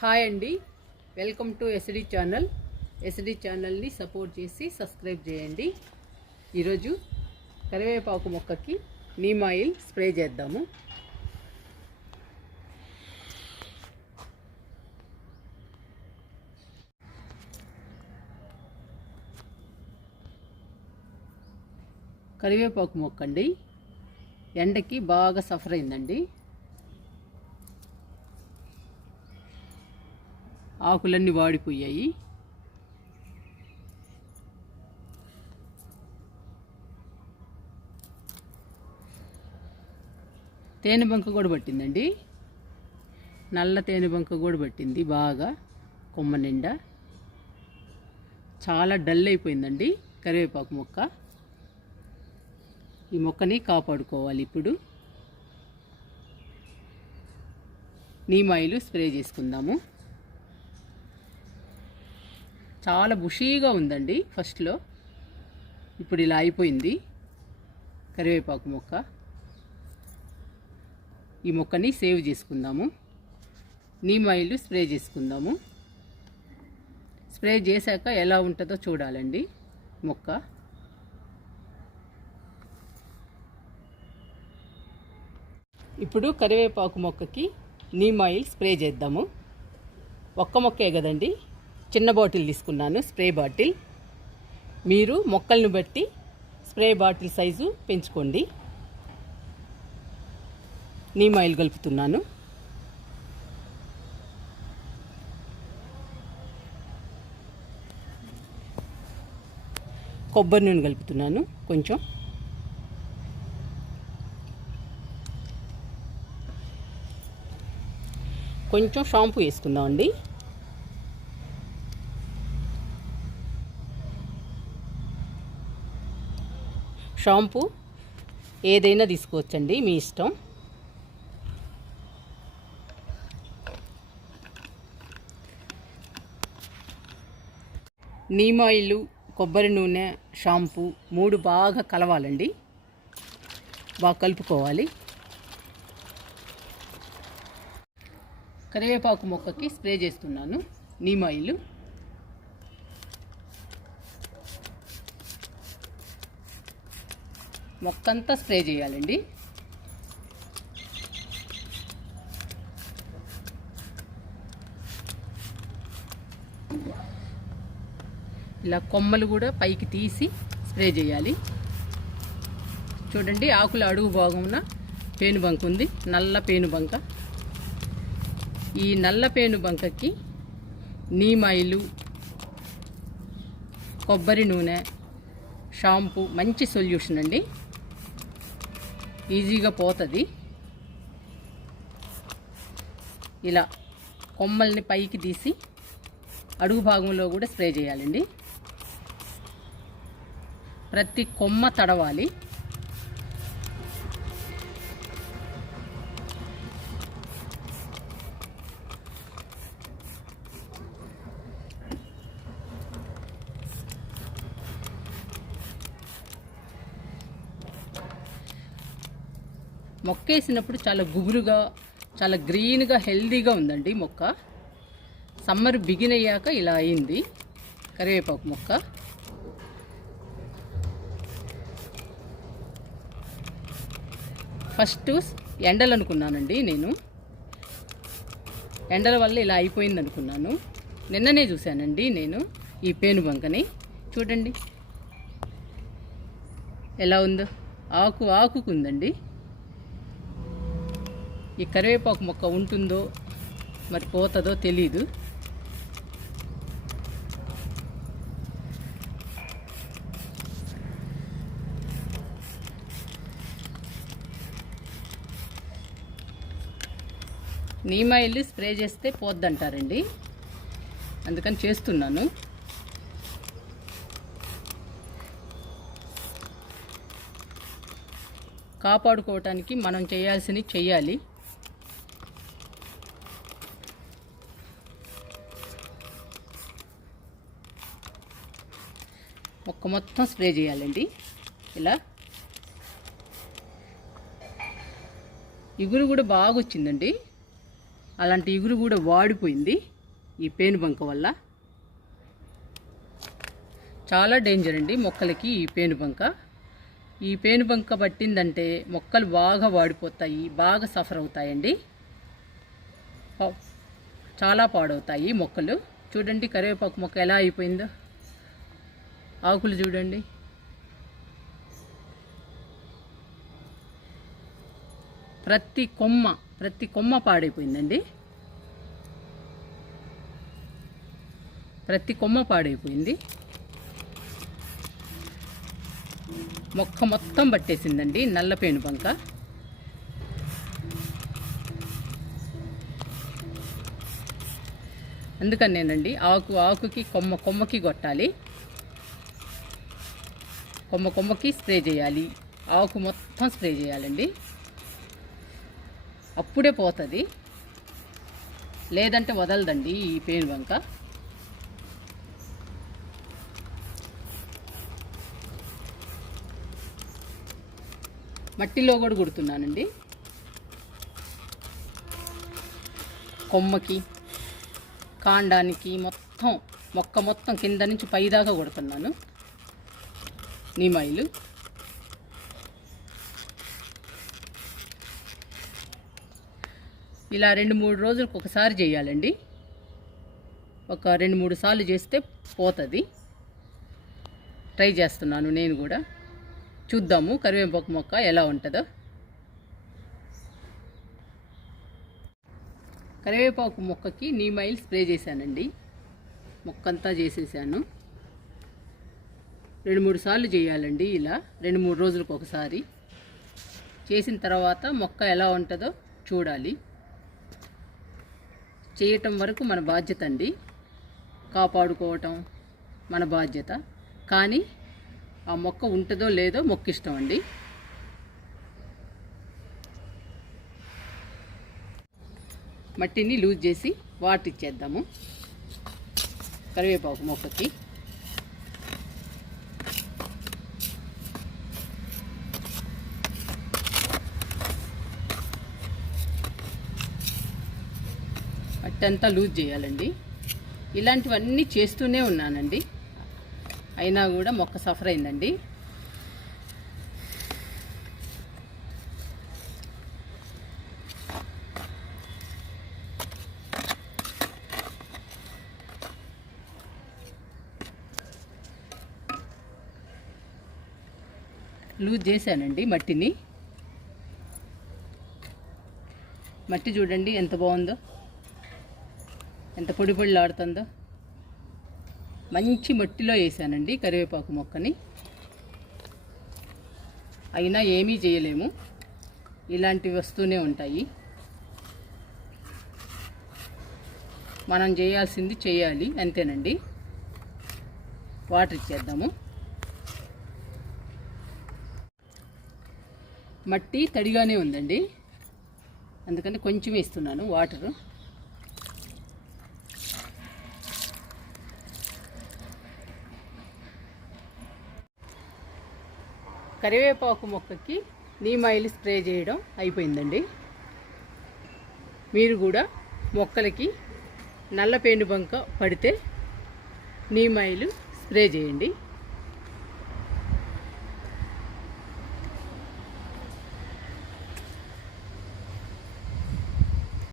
Hi అండి, welcome to SD channel. SD ఛానల్ని support చేసి సబ్స్క్రైబ్ చేయండి. ఈరోజు కరివేపాకు మొక్కకి నీమ్ ఆయిల్ స్ప్రే చేద్దాము. కరివేపాకు మొక్క అండి, ఎండకి బాగా సఫర్ అయిందండి. ఆకులన్నీ వాడిపోయాయి. తేనెబంక కూడా పట్టిందండి, నల్ల తేనెబంక కూడా పట్టింది బాగా కొమ్మ నిండా. చాలా డల్ అయిపోయిందండి కరివేపాకు మొక్క. ఈ మొక్కని కాపాడుకోవాలి. ఇప్పుడు నీమ్ ఆయిల్ స్ప్రే చేసుకుందాము. చాలా బుషీగా ఉందండి ఫస్ట్లో, ఇప్పుడు ఇలా అయిపోయింది కరివేపాకు మొక్క. ఈ మొక్కని సేవ్ చేసుకుందాము. నీమ్ ఆయిల్ స్ప్రే చేసుకుందాము. స్ప్రే చేశాక ఎలా ఉంటుందో చూడాలండి మొక్క. ఇప్పుడు కరివేపాకు మొక్కకి నీమ్ ఆయిల్ స్ప్రే చేద్దాము. ఒక్క మొక్కే కదండి, చిన్న బాటిల్ తీసుకున్నాను, స్ప్రే బాటిల్. మీరు మొక్కలను బట్టి స్ప్రే బాటిల్ సైజు పెంచుకోండి. నీమ్ ఆయిల్ కలుపుతున్నాను. కొబ్బరి నూనె కలుపుతున్నాను కొంచెం. కొంచెం షాంపూ వేసుకుందామండి. షాంపూ ఏదైనా తీసుకోవచ్చండి, మీ ఇష్టం. నీమ్ ఆయిల్, కొబ్బరి నూనె, షాంపూ 3 బాగా కలవాలండి. బాగా కలుపుకోవాలి. కరివేపాకు మొక్కకి స్ప్రే చేస్తున్నాను నీమ్ ఆయిల్. మొక్కంతా స్ప్రే చేయాలండి. ఇలా కొమ్మలు కూడా పైకి తీసి స్ప్రే చేయాలి. చూడండి, ఆకుల అడుగు భాగమున పేనుబంక ఉంది, నల్ల పేనుబంక. ఈ నల్ల పేనుబంకకి నీమ్ ఆయిల్, కొబ్బరి నూనె, షాంపూ మంచి సొల్యూషన్ అండి. ఈజీగా పోతుంది. ఇలా కొమ్మల్ని పైకి తీసి అడుగు భాగంలో కూడా స్ప్రే చేయాలండి. ప్రతి కొమ్మ తడవాలి. మొక్క వేసినప్పుడు చాలా గుబురుగా, చాలా గ్రీన్గా, హెల్దీగా ఉందండి మొక్క. సమ్మర్ బిగిన్ అయ్యాక ఇలా అయింది కరివేపాకు మొక్క. ఫస్ట్ ఎండలు అనుకున్నానండి నేను, ఎండల వల్ల ఇలా అయిపోయింది అనుకున్నాను. నిన్ననే చూశానండి నేను ఈ పేనుబంకని. చూడండి ఎలా ఉందో, ఆకుకుందండి. ఈ కరివేపాకు మొక్క ఉంటుందో మరి పోతుందో తెలీదు. నీమ్ ఆయిల్ స్ప్రే చేస్తే పోద్దంటారండి, అందుకని చేస్తున్నాను. కాపాడుకోవటానికి మనం చేయాల్సినవి చెయ్యాలి. మొక్క మొత్తం స్ప్రే చేయాలండి. ఇలా ఇగురు కూడా బాగా వచ్చిందండి. అలాంటి ఇగురు కూడా వాడిపోయింది ఈ పేనుబంక వల్ల. చాలా డేంజర్ అండి మొక్కలకి ఈ పేనుబంక. ఈ పేనుబంక పట్టిందంటే మొక్కలు బాగా వాడిపోతాయి, బాగా సఫర్ అవుతాయండి, చాలా పాడవుతాయి మొక్కలు. చూడండి కరివేపాకు మొక్క ఎలా అయిపోయిందో, ఆకులు చూడండి. ప్రతి కొమ్మ పాడైపోయిందండి, ప్రతి కొమ్మ పాడైపోయింది. మొక్క మొత్తం పట్టేసిందండి నల్ల పేనుబంక. అందుకనేనండి ఆకుకి కొమ్మకి కొట్టాలి, కొమ్మకి స్ప్రే చేయాలి, ఆకు మొత్తం స్ప్రే చేయాలండి. అప్పుడే పోతుంది, లేదంటే వదలదండి ఈ పేనుబంక. మట్టిలో కూడా కుడుతున్నానండి, కొమ్మకి, కాండానికి, మొక్క మొత్తం కింద నుంచి పైదాకా కొడుతున్నాను నీమ్ ఆయిల్. ఇలా 2-3 రోజులకు ఒకసారి చేయాలండి. ఒక 2-3 సార్లు చేస్తే పోతుంది. ట్రై చేస్తున్నాను నేను కూడా. చూద్దాము కరివేపాకు మొక్క ఎలా ఉంటుందో. కరివేపాకు మొక్కకి నీమ్ ఆయిల్ స్ప్రే చేశానండి, మొక్కంతా చేసేసాను. 2-3 సార్లు చేయాలండి ఇలా, 2-3 రోజులకు ఒకసారి. చేసిన తర్వాత మొక్క ఎలా ఉంటుందో చూడాలి. చేయటం వరకు మన బాధ్యత అండి, కాపాడుకోవటం మన బాధ్యత. కానీ ఆ మొక్క ఉంటుందో లేదో మొక్క ఇష్టం అండి. మట్టిని లూజ్ చేసి వాటర్ ఇచ్చేద్దాము కరివేపాకు మొక్కకి. మట్టంతా లూజ్ చేయాలండి. ఇలాంటివన్నీ చేస్తూనే ఉన్నానండి, అయినా కూడా మొక్క సఫర్ అయిందండి. లూజ్ చేశానండి మట్టిని. మట్టి చూడండి ఎంత బాగుందో, ఎంత పొడి పొడిలాడుతుందో. మంచి మట్టిలో వేసానండి కరివేపాకు మొక్కని, అయినా ఏమీ చేయలేము, ఇలాంటివి వస్తూనే ఉంటాయి. మనం చేయాల్సింది చేయాలి అంతేనండి. వాటర్ ఇచ్చేద్దాము. మట్టి తడిగానే ఉందండి, అందుకని కొంచెం వేస్తున్నాను వాటరు. కరివేపాకు మొక్కకి నీమ్ ఆయిల్ స్ప్రే చేయడం అయిపోయిందండి. మీరు కూడా మొక్కలకి నల్ల పేనుబంక పడితే నీమ్ ఆయిల్ స్ప్రే చేయండి.